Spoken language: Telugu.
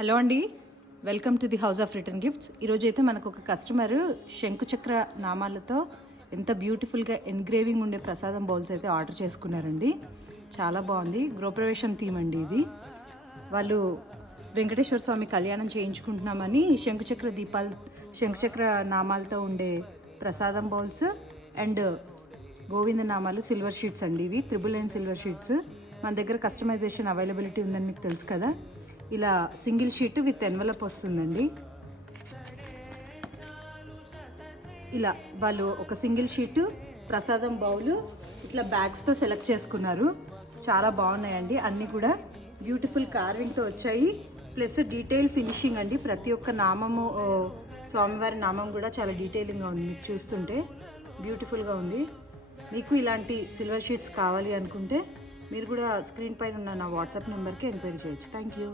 హలో అండి, welcome to the house of return gifts. ఈరోజు అయితే మనకు ఒక కస్టమర్ శంకుచక్ర నామాలతో ఎంత బ్యూటిఫుల్గా ఎన్గ్రేవింగ్ ఉండే ప్రసాదం బౌల్స్ అయితే ఆర్డర్ చేసుకున్నారండి. చాలా బాగుంది. గృహప్రవేశం థీమ్ అండి ఇది. వాళ్ళు వెంకటేశ్వర స్వామి కళ్యాణం చేయించుకుంటున్నామని శంకుచక్ర నామాలతో ఉండే ప్రసాదం బౌల్స్ అండ్ గోవింద నామాలు సిల్వర్ షీట్స్ అండి. ఇవి 999 సిల్వర్ షీట్స్. మన దగ్గర కస్టమైజేషన్ అవైలబిలిటీ ఉందని మీకు తెలుసు కదా. ఇలా సింగిల్ షీట్ విత్ ఎన్వలప్ వస్తుందండి. ఇలా వాళ్ళు ఒక సింగిల్ షీటు ప్రసాదం బౌలు ఇట్లా బ్యాగ్స్తో సెలెక్ట్ చేసుకున్నారు. చాలా బాగున్నాయండి. అన్నీ కూడా బ్యూటిఫుల్ కార్వింగ్తో వచ్చాయి. ప్లస్ డీటెయిల్ ఫినిషింగ్ అండి. ప్రతి ఒక్క నామము, స్వామివారి నామం కూడా చాలా డీటెయిలింగ్గా ఉంది. మీకు చూస్తుంటే బ్యూటిఫుల్గా ఉంది. మీకు ఇలాంటి సిల్వర్ షీట్స్ కావాలి అనుకుంటే మీరు కూడా స్క్రీన్ పైన ఉన్న నా వాట్సాప్ నెంబర్కి ఎంక్వైరీ చేయొచ్చు. Thank you.